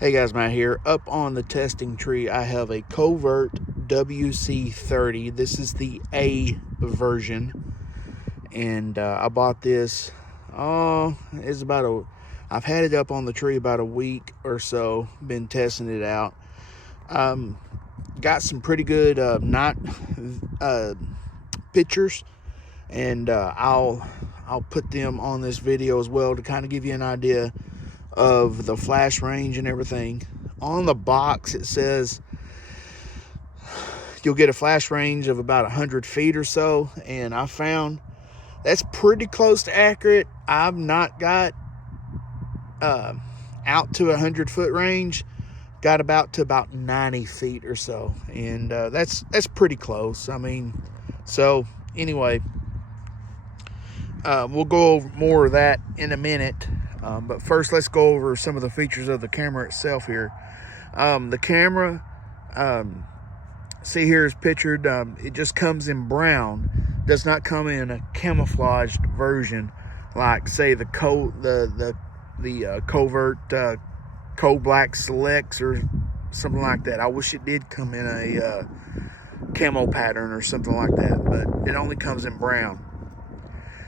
Hey guys, Matt here. Up on the testing tree, I have a Covert WC30. This is the A version, and I bought this. I've had it up on the tree about a week or so. Been testing it out. Got some pretty good night pictures, and I'll put them on this video as well to kind of give you an idea of the flash range and everything. On the box it says you'll get a flash range of about 100 feet or so, and I found that's pretty close to accurate. I've not got out to 100-foot range, got about 90 feet or so, and that's pretty close. I mean, so anyway, we'll go over more of that in a minute. But first, let's go over some of the features of the camera itself here. The camera, see here is pictured. It just comes in brown. Does not come in a camouflaged version, like say the Covert Coal Black Selects or something like that. I wish it did come in a camo pattern or something like that, but it only comes in brown.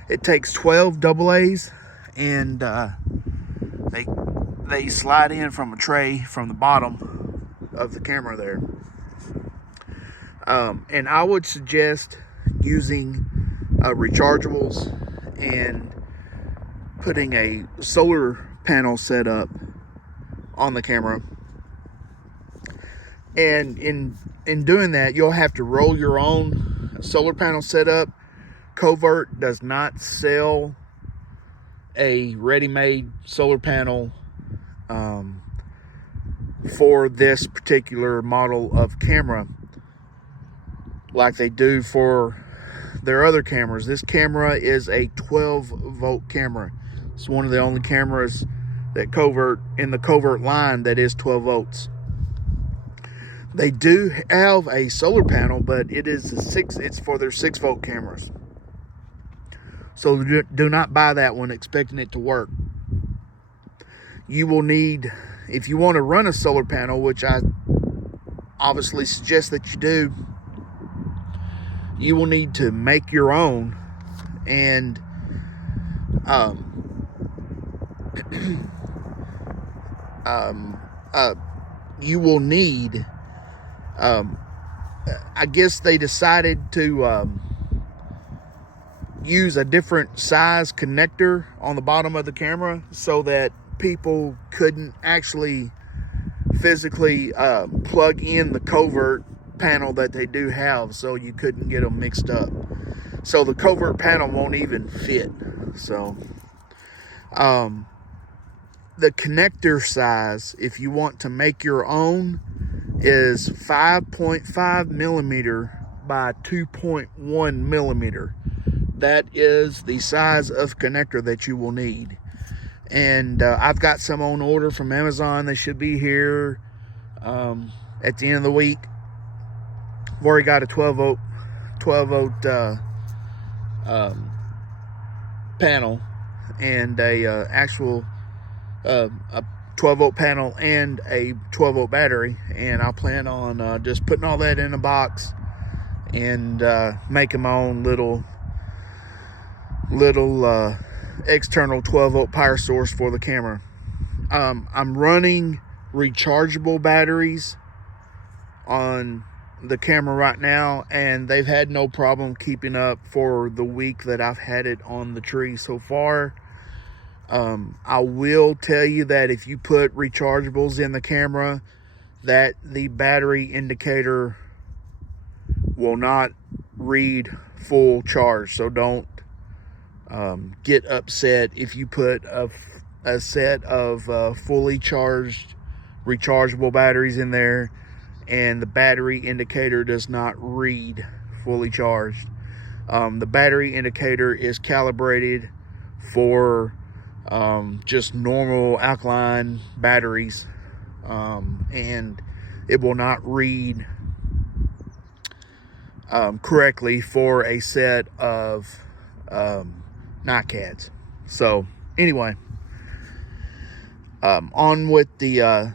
It takes 12 AA's, and they slide in from a tray from the bottom of the camera there. And I would suggest using rechargeables and putting a solar panel setup on the camera. And in doing that, you'll have to roll your own solar panel setup. Covert does not sell a ready-made solar panel for this particular model of camera like they do for their other cameras. This camera is a 12-volt camera. It's one of the only cameras that in the Covert line that is 12 volts. They do have a solar panel, but it's for their 6-volt cameras. So do not buy that one expecting it to work. You will need, if you want to run a solar panel, which I obviously suggest that you do, you will need to make your own. And you will need, I guess they decided to use a different size connector on the bottom of the camera so that people couldn't actually physically plug in the Covert panel that they do have, so you couldn't get them mixed up. So the Covert panel won't even fit. So the connector size, if you want to make your own, is 5.5 millimeter by 2.1 millimeter. That is the size of connector that you will need. And I've got some on order from Amazon. They should be here at the end of the week. I've already got a 12 volt panel and a actual a 12 volt panel and a 12 volt battery, and I plan on just putting all that in a box and making my own little external 12 volt power source for the camera. I'm running rechargeable batteries on the camera right now, and they've had no problem keeping up for the week that I've had it on the tree so far. I will tell you that if you put rechargeables in the camera, that the battery indicator will not read full charge. So don't get upset if you put a set of fully charged rechargeable batteries in there and the battery indicator does not read fully charged. The battery indicator is calibrated for just normal alkaline batteries, and it will not read correctly for a set of NiCads. So anyway, on with the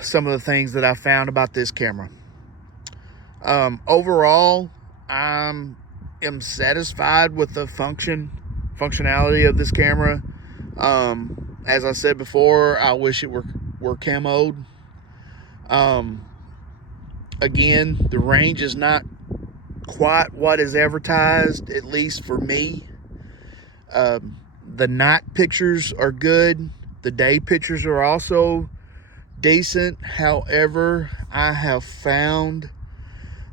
some of the things that I found about this camera. Overall, I am satisfied with the functionality of this camera. As I said before, I wish it were camoed. Again, the range is not quite what is advertised, at least for me. The night pictures are good. The day pictures are also decent. However, I have found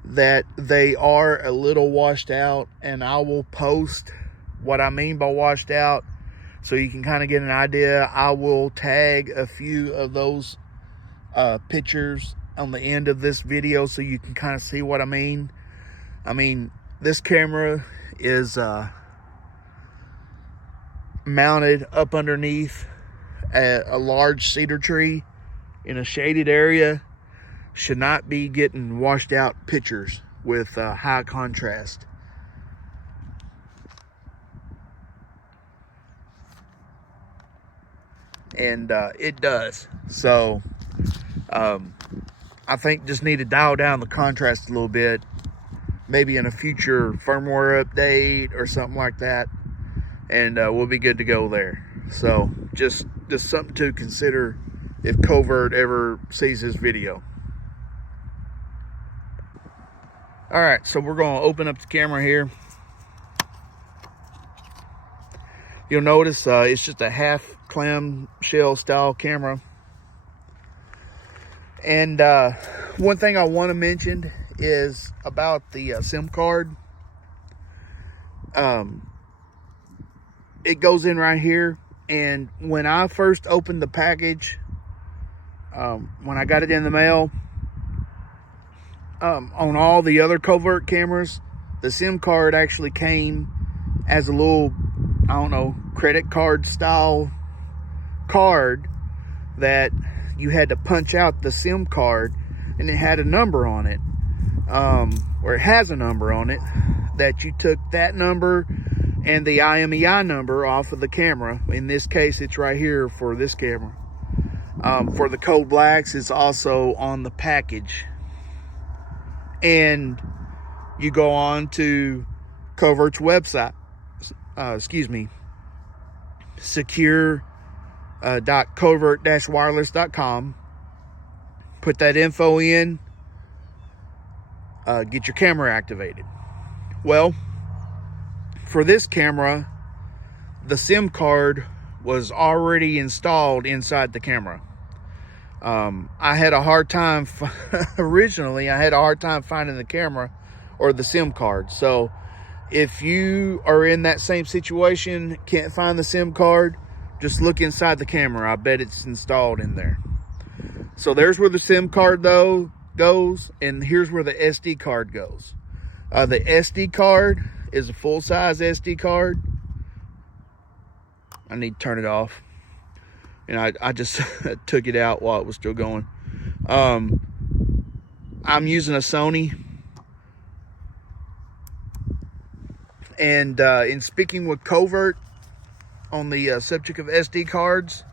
that they are a little washed out, and I will post what I mean by washed out so you can kind of get an idea. I will tag a few of those pictures on the end of this video so you can kind of see what I mean. I mean, this camera is mounted up underneath a large cedar tree in a shaded area. Should not be getting washed out pictures with high contrast. And it does. So I think just need to dial down the contrast a little bit, maybe in a future firmware update or something like that, and we'll be good to go there. So just something to consider if Covert ever sees this video. All right, so we're going to open up the camera here. You'll notice it's just a half clamshell style camera. And one thing I want to mention is about the SIM card. It goes in right here. And when I first opened the package, when I got it in the mail, on all the other Covert cameras, the SIM card actually came as a little, I don't know, credit card style card that you had to punch out the SIM card, and it had a number on it, or it has a number on it, that you took that number and the IMEI number off of the camera. In this case, it's right here for this camera. For the Code Blacks, it's also on the package. And you go on to Covert's website, secure.covert-wireless.com. Put that info in, get your camera activated. Well, for this camera, the SIM card was already installed inside the camera. I had a hard time originally. I had a hard time finding the camera or the SIM card. So if you are in that same situation, can't find the SIM card, just look inside the camera. I bet it's installed in there. So there's where the SIM card though goes, and here's where the SD card goes. The SD card is a full-size SD card. I need to turn it off. And I just took it out while it was still going. I'm using a Sony. And in speaking with Covert on the subject of SD cards,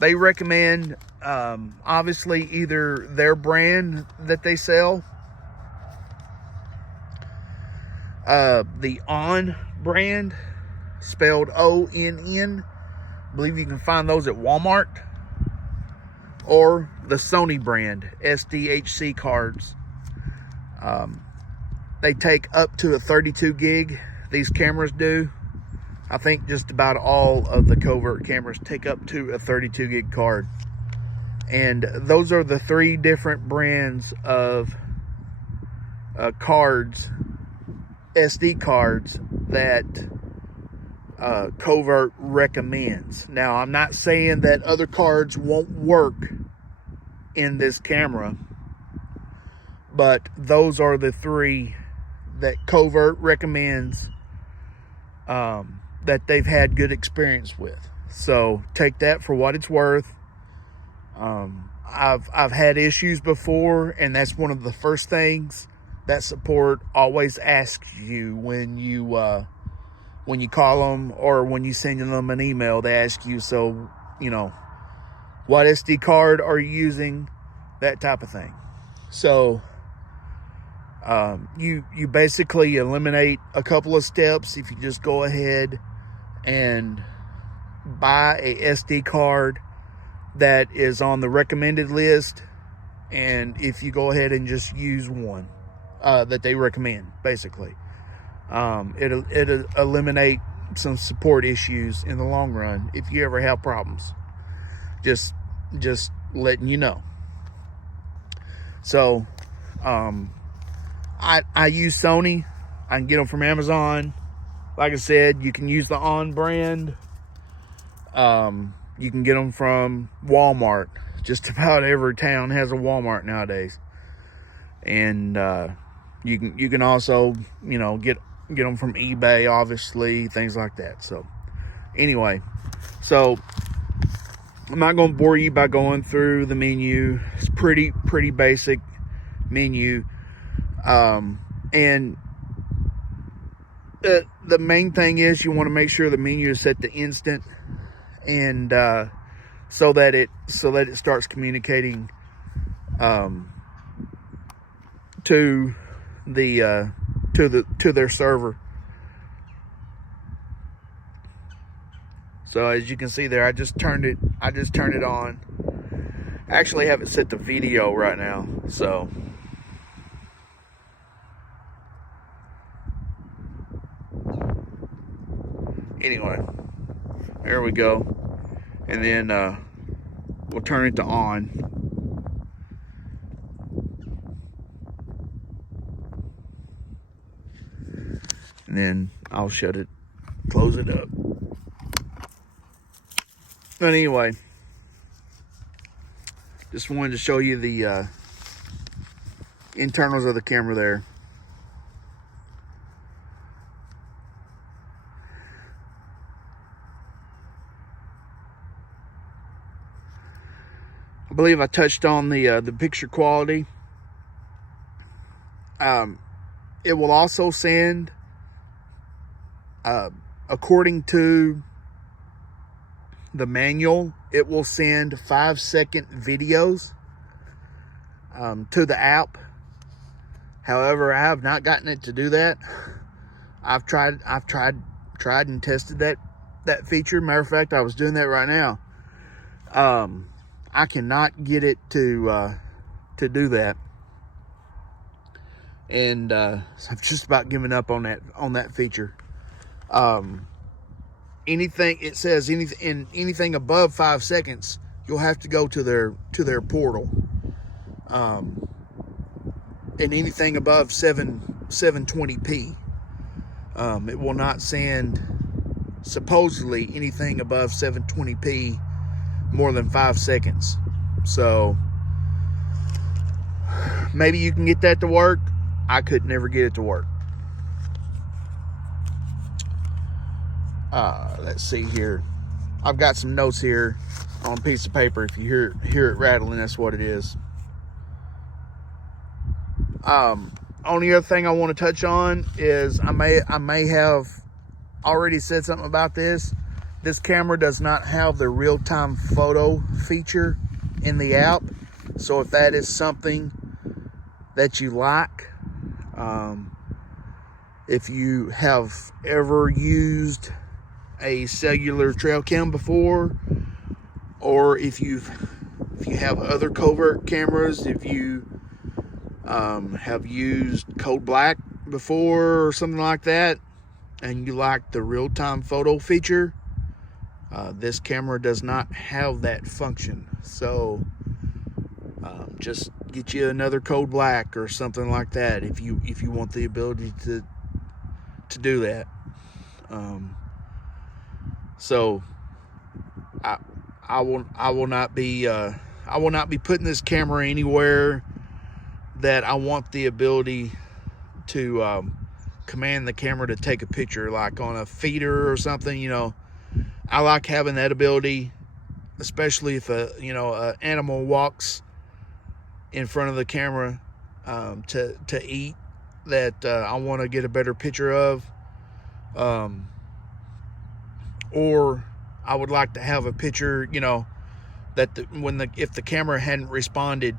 they recommend, obviously, either their brand that they sell, the ON brand, spelled ONN. I believe you can find those at Walmart, or the Sony brand SDHC cards. They take up to a 32 gig. These cameras do. I think just about all of the Covert cameras take up to a 32 gig card. And those are the three different brands of cards, SD cards, that Covert recommends. Now, I'm not saying that other cards won't work in this camera, but those are the three that Covert recommends, that they've had good experience with. So take that for what it's worth. I've had issues before, and that's one of the first things that support always asks you when you call them or when you send them an email. They ask you, so, you know, what SD card are you using? that type of thing. So you basically eliminate a couple of steps if you just go ahead and buy a SD card that is on the recommended list, and if you go ahead and just use one that they recommend, basically, it'll eliminate some support issues in the long run if you ever have problems. Just letting you know. So I use Sony. I can get them from Amazon. Like I said, you can use the On brand. You can get them from Walmart. Just about every town has a Walmart nowadays. And you can also, get them from eBay, obviously, things like that. So anyway, so I'm not going to bore you by going through the menu. It's pretty basic menu. And the main thing is you want to make sure the menu is set to instant, and so that it starts communicating to their server. So as you can see there, I just turned it on. I actually have it set to video right now. So anyway, there we go. And then we'll turn it to on. And then I'll close it up. But anyway, just wanted to show you the internals of the camera there. I believe I touched on the picture quality. It will also send, according to the manual, it will send 5-second videos to the app. However, I have not gotten it to do that. I've tried and tested that feature. Matter of fact, I was doing that right now. I cannot get it to do that, and so I've just about given up on that feature. Anything above 5 seconds, you'll have to go to their portal, and anything above 720p, it will not send, supposedly, anything above 720p more than 5 seconds. So maybe you can get that to work. I could never get it to work. Let's see here. I've got some notes here on a piece of paper. If you hear it rattling, that's what it is. Only other thing I want to touch on is I may have already said something about this. This camera does not have the real-time photo feature in the app. So if that is something that you like, if you have ever used a cellular trail cam before, or if you have other covert cameras, if you have used Code Black before or something like that, and you like the real-time photo feature, this camera does not have that function. So just get you another Code Black or something like that if you want the ability to do that. So I will not be putting this camera anywhere that I want the ability to command the camera to take a picture, like on a feeder or something. I like having that ability, especially if a animal walks in front of the camera to eat that I want to get a better picture of, or I would like to have a picture, that if the camera hadn't responded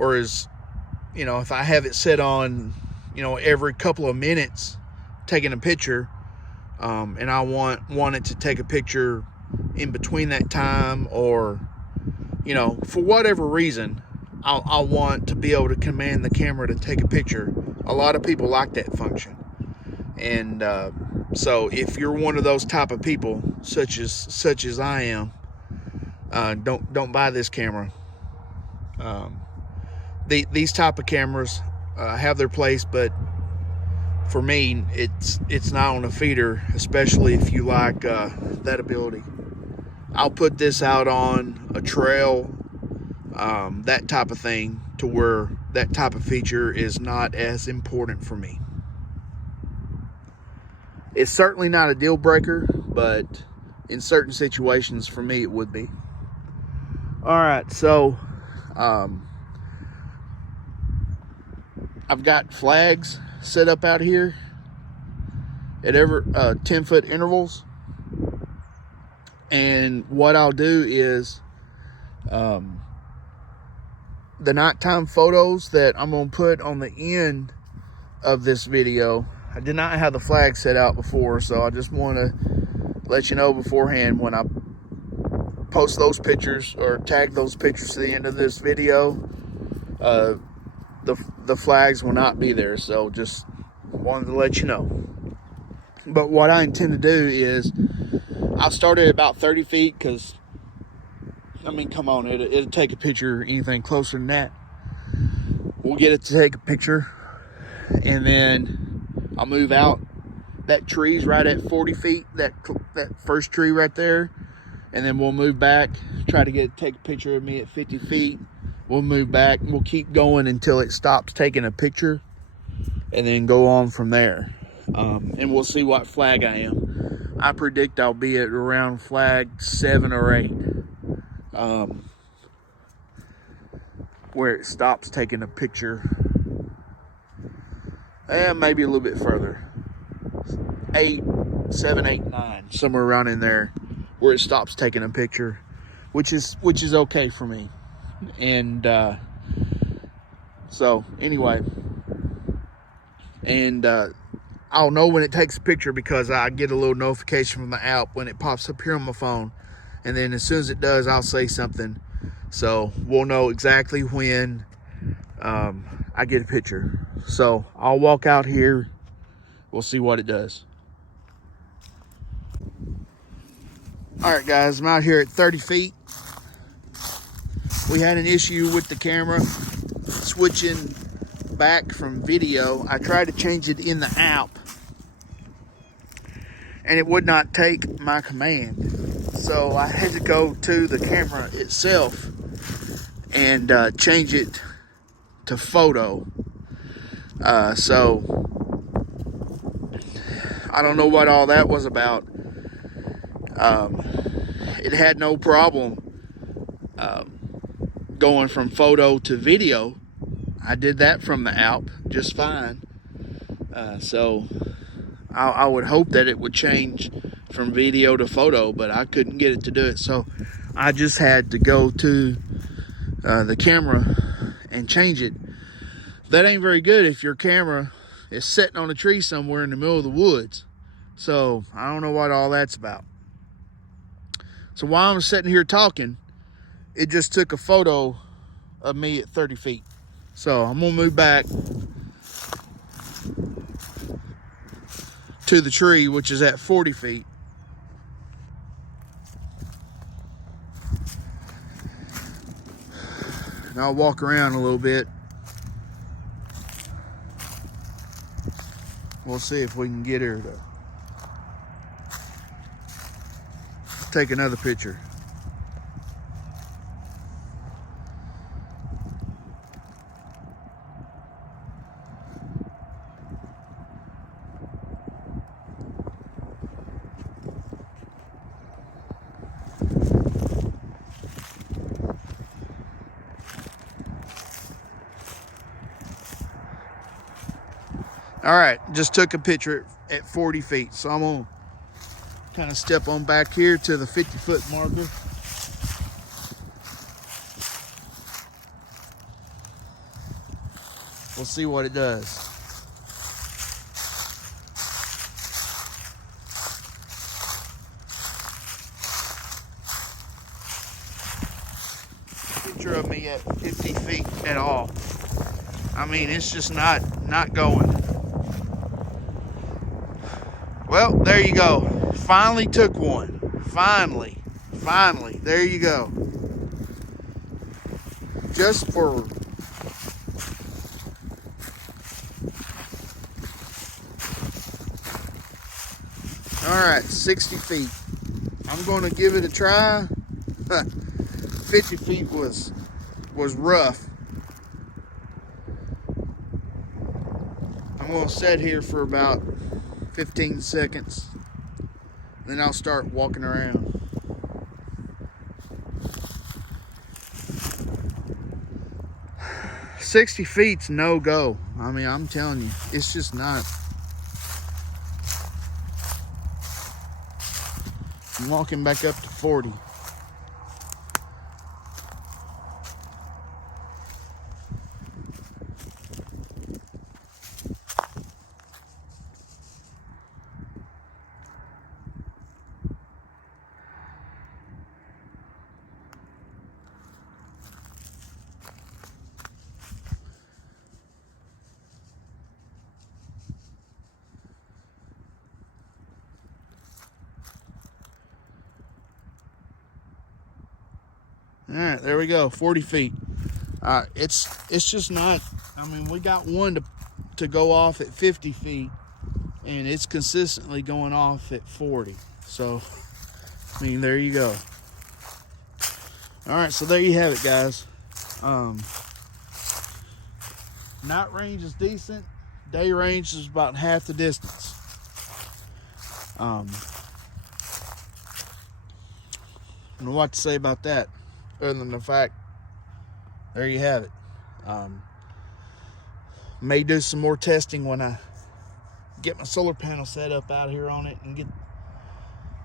or is, you know, if I have it set on, you know, every couple of minutes taking a picture, and I want it to take a picture in between that time, or, you know, for whatever reason, I want to be able to command the camera to take a picture. A lot of people like that function. And so if you're one of those type of people, such as I am, don't buy this camera. These type of cameras have their place, but for me, it's not on a feeder, especially if you like that ability. I'll put this out on a trail, that type of thing, to where that type of feature is not as important for me. It's certainly not a deal breaker, but in certain situations for me it would be. All right, so I've got flags set up out here at every 10-foot intervals, and what I'll do is the nighttime photos that I'm gonna put on the end of this video, I did not have the flag set out before, so I just want to let you know beforehand, when I post those pictures or tag those pictures to the end of this video, the flags will not be there. So just wanted to let you know. But what I intend to do is, I'll start at about 30 feet, because, I mean, come on, it'll take a picture anything closer than that. We'll get it to take a picture, and then I'll move out. That tree's right at 40 feet, that first tree right there. And then we'll move back, try to take a picture of me at 50 feet. We'll move back, and we'll keep going until it stops taking a picture, and then go on from there. And we'll see what flag I am. I predict I'll be at around flag 7 or 8, where it stops taking a picture. And maybe a little bit further. 7, 8, 9, somewhere around in there, where it stops taking a picture, which is okay for me. And so anyway, and I'll know when it takes a picture, because I get a little notification from the app when it pops up here on my phone, and then as soon as it does, I'll say something, so we'll know exactly when I get a picture. So I'll walk out here, we'll see what it does. All right, guys, I'm out here at 30 feet. We had an issue with the camera switching back from video. I tried to change it in the app, and it would not take my command. So I had to go to the camera itself and change it to photo. So I don't know what all that was about. It had no problem going from photo to video. I did that from the app just fine. So I would hope that it would change from video to photo, but I couldn't get it to do it. So I just had to go to the camera and change it. That ain't very good if your camera is sitting on a tree somewhere in the middle of the woods. So I don't know what all that's about. So while I'm sitting here talking, it just took a photo of me at 30 feet. So I'm gonna move back to the tree, which is at 40 feet. And I'll walk around a little bit. We'll see if we can get her to take another picture. All right, just took a picture at 40 feet. So I'm gonna kind of step on back here to the 50-foot marker. We'll see what it does. Picture of me at 50 feet at all. I mean, it's just not going. Well, there you go. Finally took one. Finally, there you go. Just for all right, 60 feet. I'm going to give it a try. 50 feet was rough. I'm going to sit here for about 15 seconds. Then I'll start walking around. $60 feet's no go. I mean, I'm telling you, it's just not. I'm walking back up to 40. All right, there we go, 40 feet. It's just not, I mean, we got one to go off at 50 feet, and it's consistently going off at 40. So, I mean, there you go. All right, so there you have it, guys. Night range is decent. Day range is about half the distance. I don't know what to say about that, other than the fact, there you have it. May do some more testing when I get my solar panel set up out here on it and get.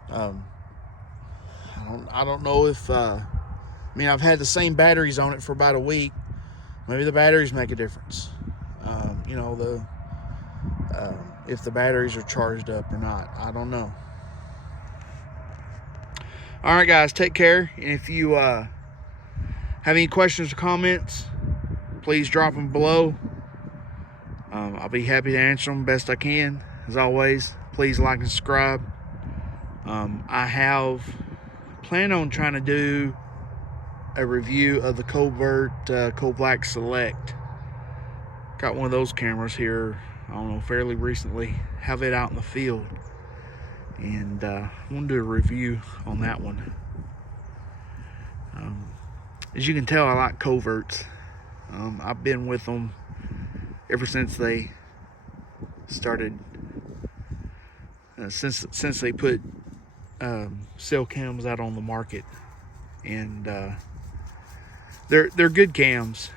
I don't know if. I mean, I've had the same batteries on it for about a week. Maybe the batteries make a difference. You know, if the batteries are charged up or not. I don't know. All right, guys, take care. And if you have any questions or comments, please drop them below. I'll be happy to answer them best I can. As always, please like and subscribe. I plan on trying to do a review of the Covert Cold Black Select. Got one of those cameras here, I don't know, fairly recently. Have it out in the field. And I want to do a review on that one. As you can tell, I like Coverts. I've been with them ever since they started, since they put cell cams out on the market, and they're good cams.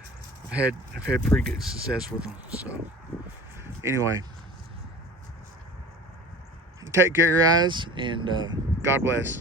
I've had pretty good success with them. So anyway, take care, guys, and God bless.